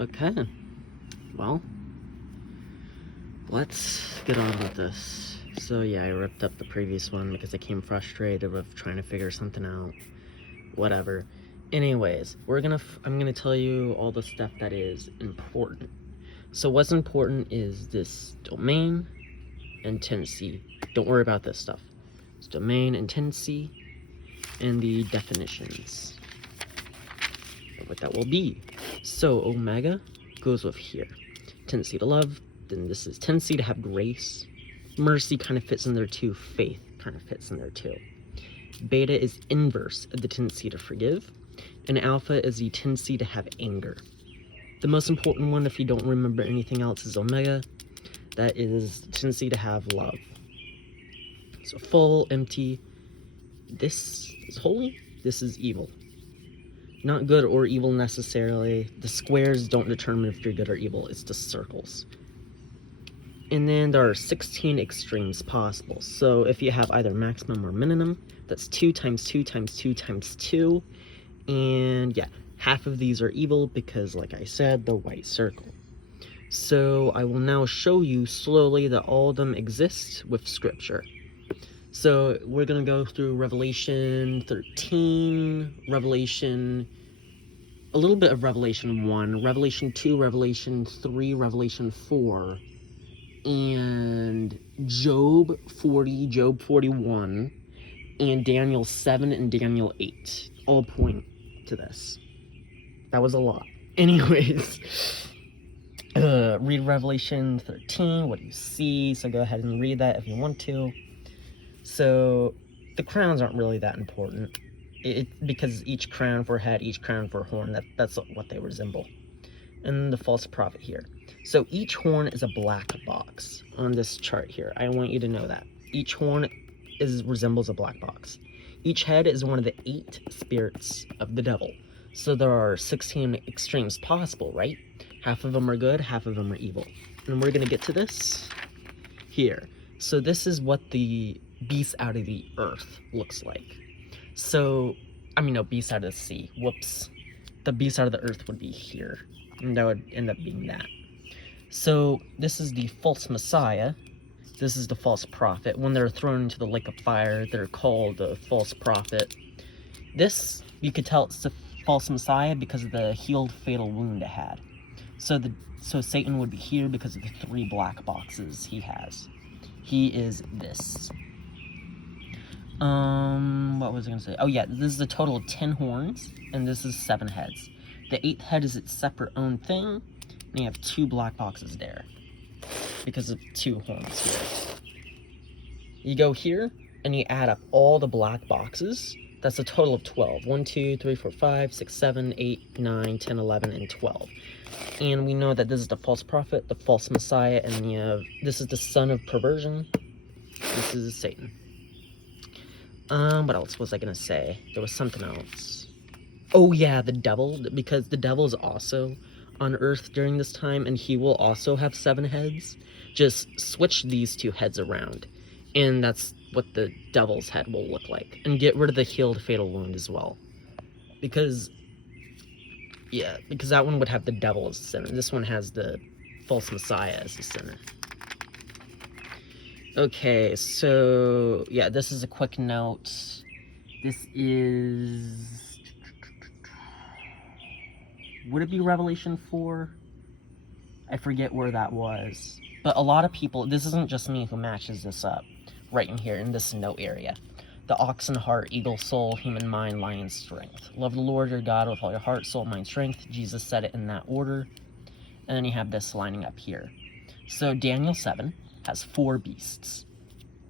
Okay, well, let's get on with this. So yeah, I ripped up the previous one because I came frustrated with trying to figure something out. Whatever. Anyways, I'm gonna tell you all the stuff that is important. So what's important is this domain and tendency. Don't worry about this stuff. It's domain and tendency and the definitions of what that will be. So omega goes with here. Tendency to love, then this is tendency to have grace. Mercy kind of fits in there too. Faith kind of fits in there too. Beta is inverse of the tendency to forgive, and alpha is the tendency to have anger. The most important one, if you don't remember anything else, is omega. That is the tendency to have love. So full, empty. This is holy, this is evil. Not good or evil necessarily. The squares don't determine if you're good or evil, it's the circles. And then there are 16 extremes possible. So if you have either maximum or minimum, that's 2 times 2 times 2 times 2. And yeah, half of these are evil because, like I said, the white circle. So I will now show you slowly that all of them exist with scripture. So we're going to go through Revelation 13, a little bit of Revelation 1, Revelation 2, Revelation 3, Revelation 4, and Job 40, Job 41, and Daniel 7 and Daniel 8. All point to this. That was a lot. Anyways, read Revelation 13, what do you see? So go ahead and read that if you want to. So the crowns aren't really that important, because each crown for head, each crown for horn, that's what they resemble. And the false prophet here. So each horn is a black box on this chart here. I want you to know that. Each horn resembles a black box. Each head is one of the 8 spirits of the devil. So there are 16 extremes possible, right? Half of them are good, half of them are evil. And we're going to get to this here. So this is what the beast out of the earth looks like. So, no, beast out of the sea. Whoops. The beast out of the earth would be here. And that would end up being that. So this is the false messiah. This is the false prophet. When they're thrown into the lake of fire, they're called the false prophet. This, you could tell it's the false messiah because of the healed fatal wound it had. So Satan would be here because of the 3 black boxes he has. He is this. What was I gonna say? Oh yeah, this is a total of 10 horns, and this is 7 heads. The 8th head is its separate own thing, and you have 2 black boxes there, because of 2 horns here. You go here, and you add up all the black boxes. That's a total of 12. 1, 2, 3, 4, 5, 6, 7, 8, 9, 10, 11, and 12. And we know that this is the false prophet, the false messiah, and then you have, this is the son of perversion. This is Satan. What else was I gonna say? There was something else. Oh yeah, the devil, because the devil is also on earth during this time, and he will also have 7 heads. Just switch these 2 heads around, and that's what the devil's head will look like. And get rid of the healed fatal wound as well. Because that one would have the devil as the center. This one has the false messiah as the center. Okay, so yeah, this is a quick note. This is, would it be Revelation 4? I forget where that was. But a lot of people, this isn't just me who matches this up right in here in this note area. The oxen heart, eagle soul, human mind, lion strength. Love the Lord your God with all your heart, soul, mind, strength. Jesus said it in that order. And then you have this lining up here. So Daniel 7 has 4 beasts.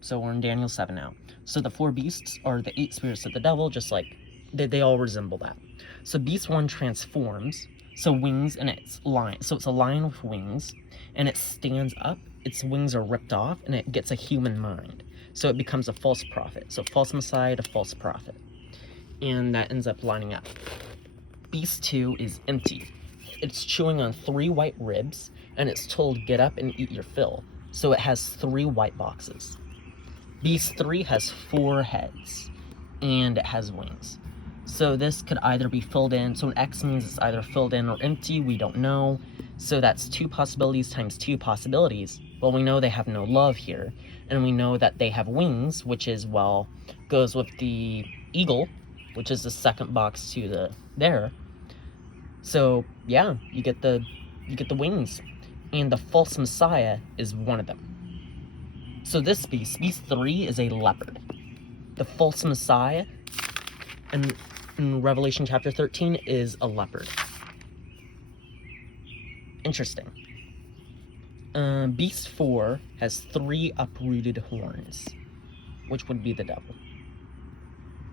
So we're in Daniel 7 now. So the 4 beasts are the 8 spirits of the devil, just like they all resemble that. So beast 1 transforms. So wings, and it's lion. So it's a lion with wings, and it stands up. Its wings are ripped off, and it gets a human mind. So it becomes a false prophet. So false messiah to false prophet. And that ends up lining up. Beast 2 is empty. It's chewing on 3 white ribs, and it's told, get up and eat your fill. So it has 3 white boxes. Beast 3 has 4 heads, and it has wings. So this could either be filled in. So an X means it's either filled in or empty. We don't know. So that's 2 possibilities times 2 possibilities. Well, we know they have no love here. And we know that they have wings, which is, well, goes with the eagle, which is the second box to the there. So yeah, you get the wings. And the false Messiah is one of them. So this beast 3, is a leopard. The false Messiah in Revelation chapter 13 is a leopard. Interesting. Beast 4 has 3 uprooted horns, which would be the devil.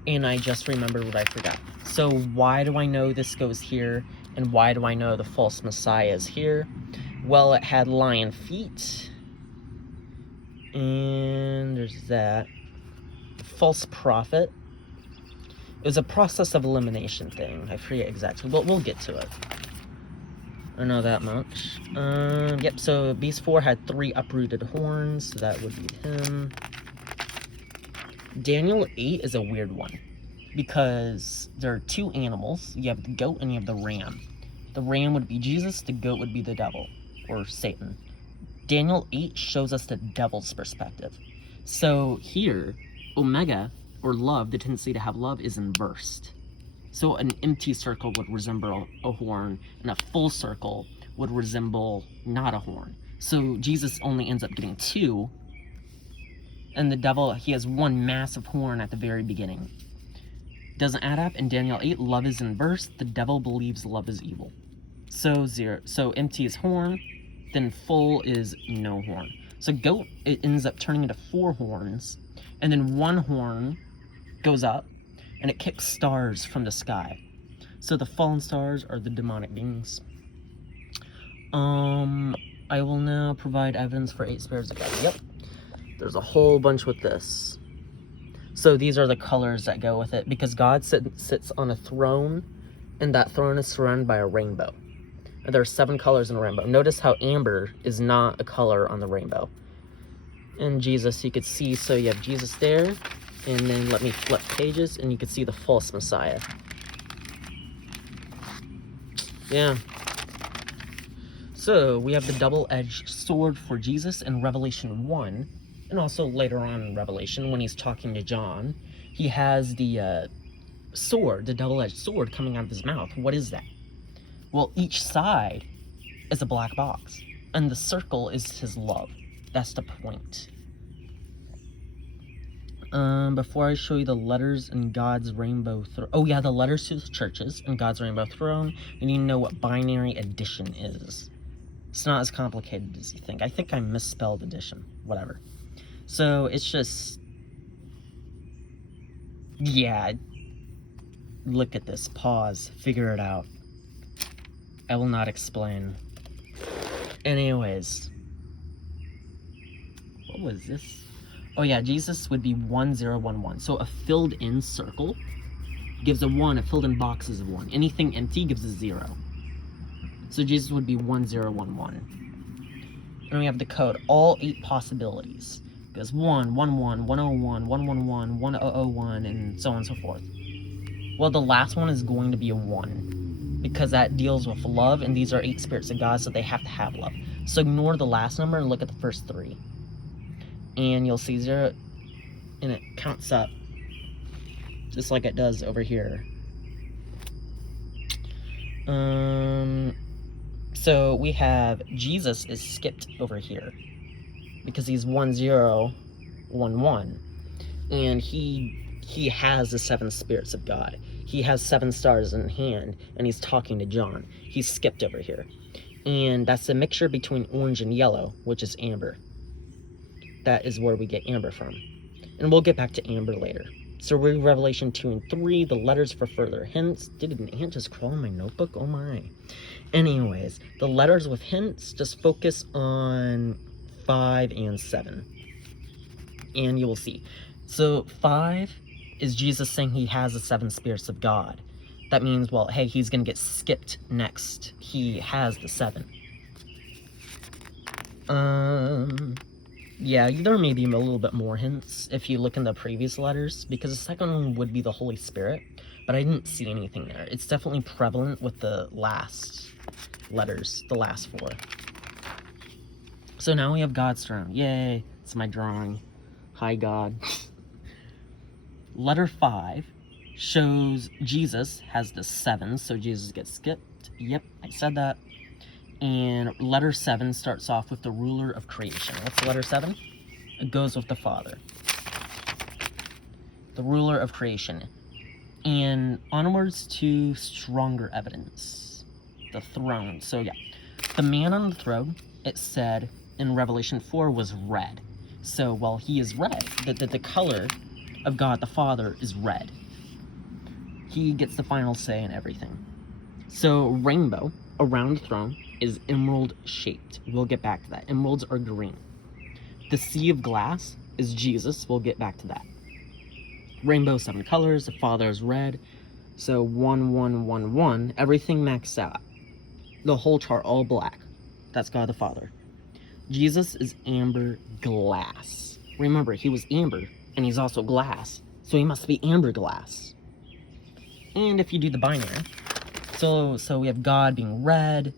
And I just remembered what I forgot. So why do I know this goes here? And why do I know the false Messiah is here? Well, it had lion feet. And there's that. False prophet. It was a process of elimination thing. I forget exactly, but we'll get to it. I know that much. Yep, so Beast 4 had 3 uprooted horns, so that would be him. Daniel 8 is a weird one, because there are 2 animals. You have the goat and you have the ram. The ram would be Jesus, the goat would be the devil, or Satan. Daniel 8 shows us the devil's perspective. So here, Omega, or love, the tendency to have love, is inversed. So an empty circle would resemble a horn, and a full circle would resemble not a horn. So Jesus only ends up getting 2, and the devil, he has 1 massive horn at the very beginning. Doesn't add up. In Daniel 8, love is inversed. The devil believes love is evil. So 0. So empty is horn, then full is no horn. So goat, it ends up turning into 4 horns, and then 1 horn goes up, and it kicks stars from the sky. So the fallen stars are the demonic beings. I will now provide evidence for 8 spirits of God. Yep. There's a whole bunch with this. So these are the colors that go with it, because God sits on a throne, and that throne is surrounded by a rainbow. And there are 7 colors in a rainbow. Notice how amber is not a color on the rainbow. And Jesus, you could see, so you have Jesus there, and then let me flip pages, and you can see the false Messiah. Yeah. So, we have the double-edged sword for Jesus in Revelation 1, and also later on in Revelation, when he's talking to John, he has the sword, the double-edged sword, coming out of his mouth. What is that? Well, each side is a black box, and the circle is his love. That's the point. Before I show you the letters in God's rainbow throne. Oh yeah, the letters to the churches in God's rainbow throne. You need to know what binary addition is. It's not as complicated as you think. I think I misspelled addition. Whatever. So it's just, yeah. Look at this. Pause. Figure it out. I will not explain. Anyways. What was this? Oh yeah, Jesus would be 1011. So a filled in circle gives a 1, a filled in box is a 1. Anything empty gives a 0. So Jesus would be 1011. And we have the code, all 8 possibilities. It goes 1, 1, 1, 101, 111, 1001, and so on and so forth. Well, the last one is going to be a 1, because that deals with love, and these are 8 spirits of God, so they have to have love. So ignore the last number and look at the first 3. And you'll see 0, and it counts up, just like it does over here. So we have Jesus is skipped over here, because he's 1011, and he has the 7 spirits of God. He has 7 stars in hand, and he's talking to John. He's skipped over here, and that's a mixture between orange and yellow, which is amber. That is where we get amber from. And we'll get back to amber later. So read Revelation 2 and 3, the letters for further hints. Did an ant just crawl in my notebook? Oh my. Anyways, the letters with hints, just focus on 5 and 7. And you will see. So 5 is Jesus saying he has the 7 spirits of God. That means, well, hey, he's going to get skipped next. He has the 7. Yeah, there may be a little bit more hints if you look in the previous letters, because the second one would be the Holy Spirit. but I didn't see anything there. It's definitely prevalent with the last letters, the last 4. So now we have God's throne. Yay, it's my drawing. Hi, God. Letter 5 shows Jesus has the 7, so Jesus gets skipped. Yep, I said that. And letter 7 starts off with the ruler of creation. What's letter 7? It goes with the Father. The ruler of creation. And onwards to stronger evidence. The throne. So yeah, the man on the throne, it said in Revelation 4, was red. So, well, he is red. The color of God the Father is red. He gets the final say in everything. So, rainbow around the throne is emerald shaped. We'll get back to that. Emeralds are green. The sea of glass is Jesus. We'll get back to that. Rainbow, 7 colors. The Father is red. So 1, 1, 1, 1. Everything maxed out. The whole chart all black. That's God the Father. Jesus is amber glass. Remember, he was amber, and he's also glass. So he must be amber glass. And if you do the binary, so we have God being red,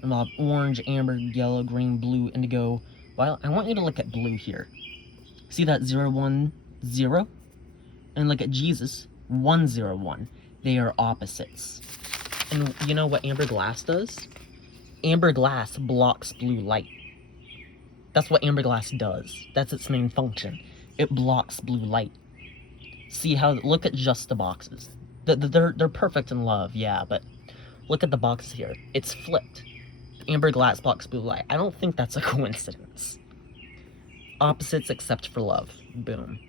and we'll have orange, amber, yellow, green, blue, indigo. Well, I want you to look at blue here. See that 0, 1, 0? And look at Jesus, 1, 0, 1. They are opposites. And you know what amber glass does? Amber glass blocks blue light. That's what amber glass does. That's its main function. It blocks blue light. See how, look at just the boxes. They're perfect in love, yeah, but look at the boxes here. It's flipped. Amber glass blocks blue light. I don't think that's a coincidence. Opposites except for love. Boom.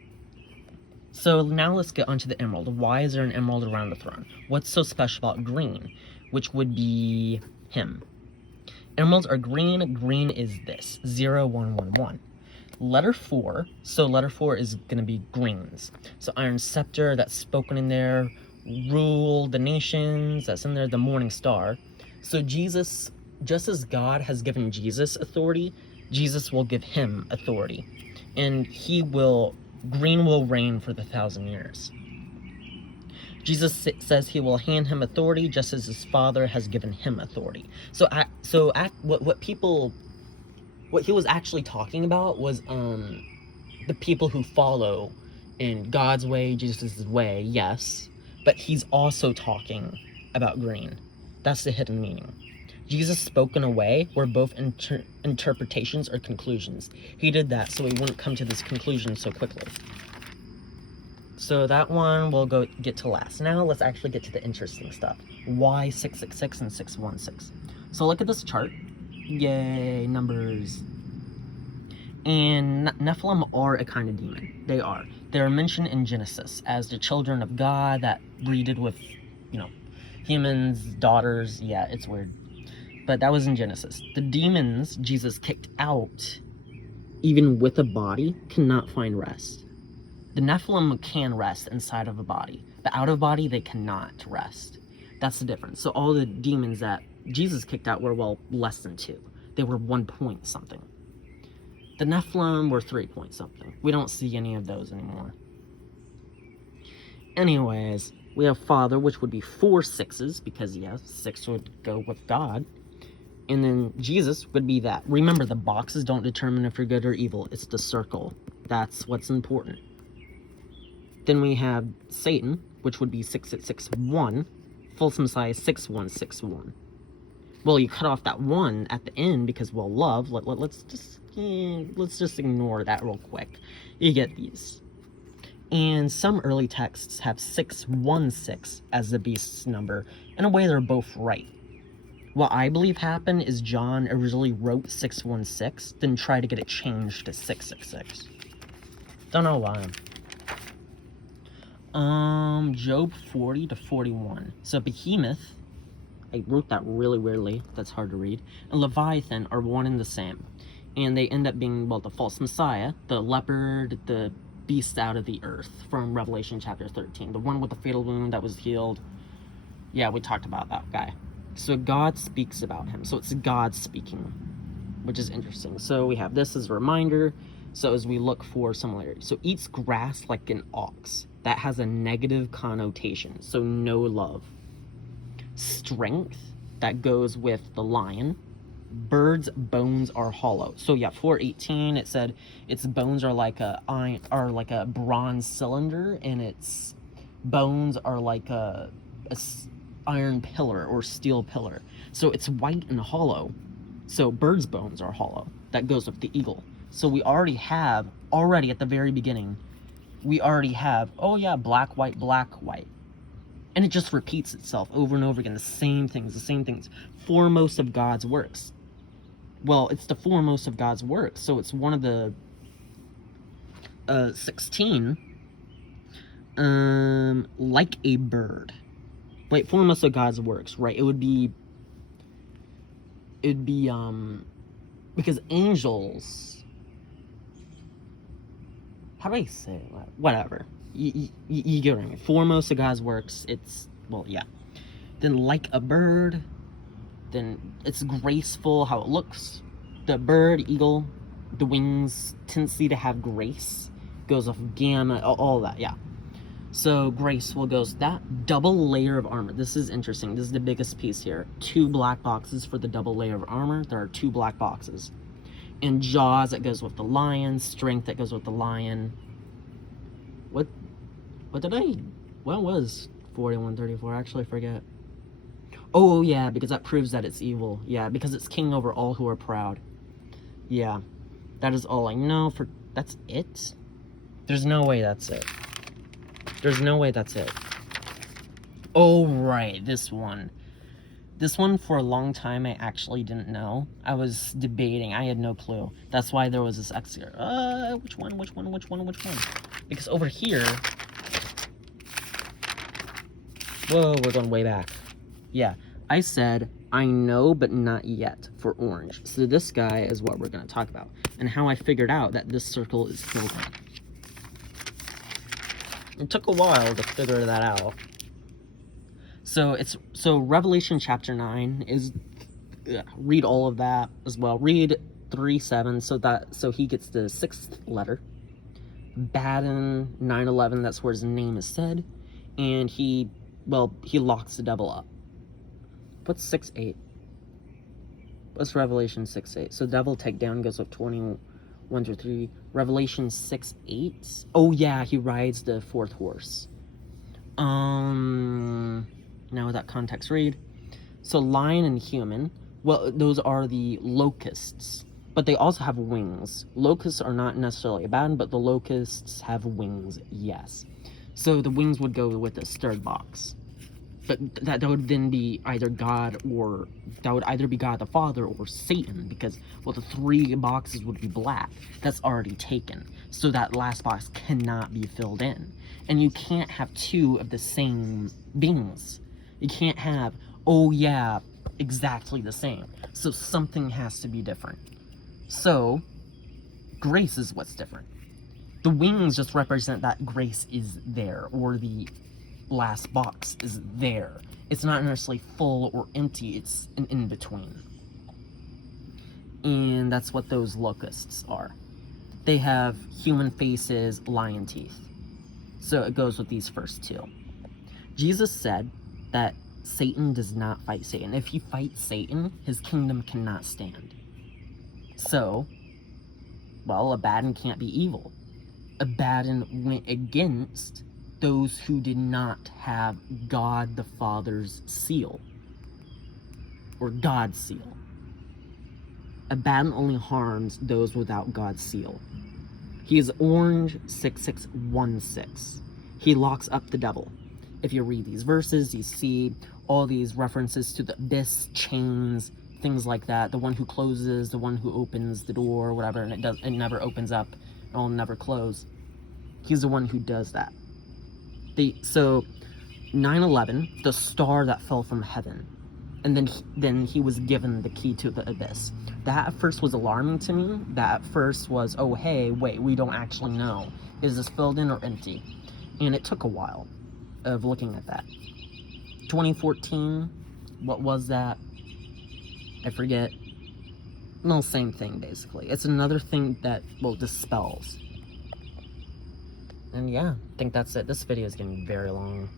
So now let's get onto the emerald. Why is there an emerald around the throne? What's so special about green? Which would be him. Emeralds are green. Green is this. 0, 1, 1, 1. Letter 4. So letter 4 is going to be greens. So iron scepter, that's spoken in there. Rule the nations, that's in there. The morning star. So Jesus, just as God has given Jesus authority, Jesus will give him authority. And green will reign for the 1,000 years. Jesus says he will hand him authority just as his Father has given him authority. What he was actually talking about was the people who follow in God's way, Jesus' way, yes, but he's also talking about green. That's the hidden meaning. Jesus spoke in a way where both interpretations are conclusions. He did that so he wouldn't come to this conclusion so quickly. So that one we'll get to last. Now let's actually get to the interesting stuff. Why 666 and 616? So look at this chart. Yay, numbers. And Nephilim are a kind of demon. They are. They're mentioned in Genesis as the children of God that breeded with, humans, daughters. Yeah, it's weird. But that was in Genesis. The demons Jesus kicked out, even with a body, cannot find rest. The Nephilim can rest inside of a body, but out of body, they cannot rest. That's the difference. So all the demons that Jesus kicked out were, less than 2. They were 1 point something. The Nephilim were 3 point something. We don't see any of those anymore. Anyways, we have Father, which would be 4 6s, because, 6 would go with God. And then Jesus would be that. Remember, the boxes don't determine if you're good or evil. It's the circle. That's what's important. Then we have Satan, which would be 6661. False Messiah 6161. Well, you cut off that 1 at the end because, love. Let's just ignore that real quick. You get these. And some early texts have 616 as the beast's number. In a way, they're both right. What I believe happened is John originally wrote 616, then tried to get it changed to 666. Don't know why. Job 40 to 41. So Behemoth, I wrote that really weirdly, that's hard to read, and Leviathan are one and the same. And they end up being, the false Messiah, the leopard, the beast out of the earth from Revelation chapter 13. The one with the fatal wound that was healed. Yeah, we talked about that guy. So God speaks about him. So it's God speaking, which is interesting. So we have this as a reminder. So as we look for similarities. So eats grass like an ox. that has a negative connotation, so no love. Strength, that goes with the lion. Bird's bones are hollow. So yeah, 418, it said its bones are like a bronze cylinder, and its bones are like a iron pillar or steel pillar. So it's white and hollow. So bird's bones are hollow. That goes with the eagle. So we already at the very beginning, oh yeah, black, white, black, white. And it just repeats itself over and over again. The same things. Foremost of God's works. Well, it's the foremost of God's works. So it's one of the 16. Like a bird. Wait, foremost of God's works, right? It'd be because angels, how do I say it? Whatever. You get what I mean. Foremost of God's works, it's, well, yeah. Then like a bird, then it's graceful how it looks. The bird, eagle, the wings, tendency to have grace, goes off gamma, all that, yeah. So graceful goes that. Double layer of armor. This is interesting. This is the biggest piece here. 2 black boxes for the double layer of armor. There are 2 black boxes. And jaws, that goes with the lion. Strength, that goes with the lion. What was 4134? Actually, I forget. Oh, yeah, because that proves that it's evil. Yeah, because it's king over all who are proud. Yeah, that is all I know for... That's it? There's no way that's it. There's no way that's it. Oh, right, this one. This one, for a long time, I actually didn't know. I was debating. I had no clue. That's why there was this X here. Which one? Because over here... Whoa, we're going way back. Yeah, I said, I know, but not yet, for orange. So this guy is what we're going to talk about. And how I figured out that this circle is filled in. It took a while to figure that out. So Revelation chapter 9 is, read all of that as well. Read 3:7, so he gets the 6th letter. Baden 9:11, that's where his name is said. And he locks the devil up. What's 6:8? What's Revelation 6:8? So devil takedown goes up 21-3. Revelation 6:8. Oh yeah, he rides the 4th horse. Now with that context, read. So lion and human. Well, those are the locusts, but they also have wings. Locusts are not necessarily bad, but the locusts have wings. Yes. So the wings would go with this 3rd box. But that would then be either God the Father or Satan, because, well, the 3 boxes would be black. That's already taken. So that last box cannot be filled in. And you can't have 2 of the same beings. You can't have, oh yeah, exactly the same. So something has to be different. So, grace is what's different. The wings just represent that grace is there, or the last box is there. It's not necessarily full or empty, it's an in-between. And that's what those locusts are. They have human faces, lion teeth. So it goes with these first 2. Jesus said that Satan does not fight Satan. If he fights Satan, his kingdom cannot stand. So, well, Abaddon can't be evil. Abaddon went against those who did not have God the Father's seal, or God's seal. Abaddon only harms those without God's seal. He is orange 6616. He locks up the devil. If you read these verses, you see all these references to the abyss, chains, things like that. The one who closes, the one who opens the door, whatever, and it never opens up, and it'll never close. He's the one who does that. So 9/11, the star that fell from heaven, and then he was given the key to the abyss. That at first was alarming to me. That at first was, oh hey, wait, we don't actually know. Is this filled in or empty? And it took a while of looking at that. 2014, what was that? I forget. No, same thing basically. It's another thing that, well, dispels. And yeah, I think that's it. This video is getting very long.